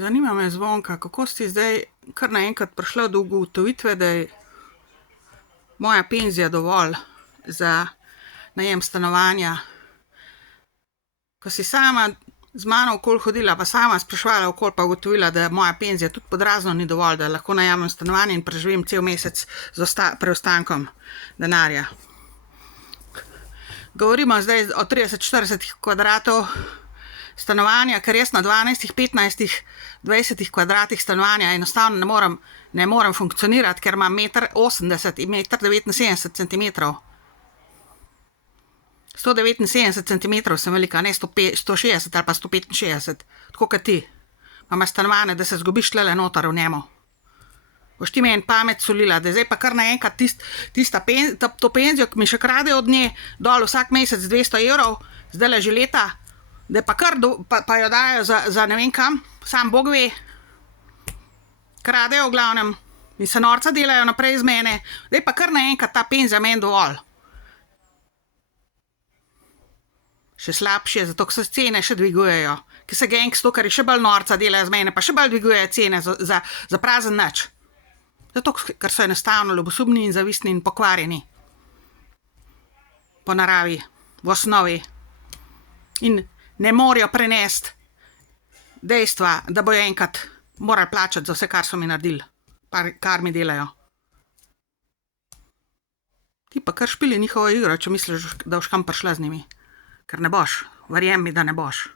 Zanima me, Zvonka, kako si zdaj kar naenkrat prišla do ugotovitve, da je moja penzija dovolj za najem stanovanja. Ko si sama z mano okoli hodila, pa sama spraševala okoli, pa ugotovila, da moja penzija tudi pod razno ni dovolj, da lahko najamem stanovanje in preživim cel mesec z preostankom denarja. Govorimo zdaj o 30-40 kvadratov stanovanja, ker jaz na 12, 15, 20 kvadratih stanovanja enostavno ne morem funkcionirati, ker imam 1,80 m in 1,79 cm. 179 cm sem velika, ne 160 ali pa 165, tako kot ti. Imam stanovanje, da se zgubiš tlele noter v njemu. Boš ti meni pamet solila, da zdaj pa kar naenkrat to penzijo, ki mi še krade od nje, dol vsak mesec 200 evrov, zdaj že leta, da pa jo dajo za ne vem kam, sam Bog ve, kradejo v glavnem in se norca delajo naprej z mene, zdaj pa kar naenkrat ta penzija meni dovolj. Še slabše, zato ker se cene še dvigujejo, ki se gangstokari še bolj norca delajo z mene, pa še bolj dvigujejo cene za prazen nič. Zato, ker so enostavno ljubosumni in zavistni in pokvarjeni. Po naravi, v osnovi. In ne morejo prenesti dejstva, da bojo enkrat morali plačati za vse, kar so mi naredili, kar mi delajo. Ti pa kar špili njihovo igro, če misliš, da boš kam prišla z njimi. Ker ne boš, verjemi mi, da ne boš.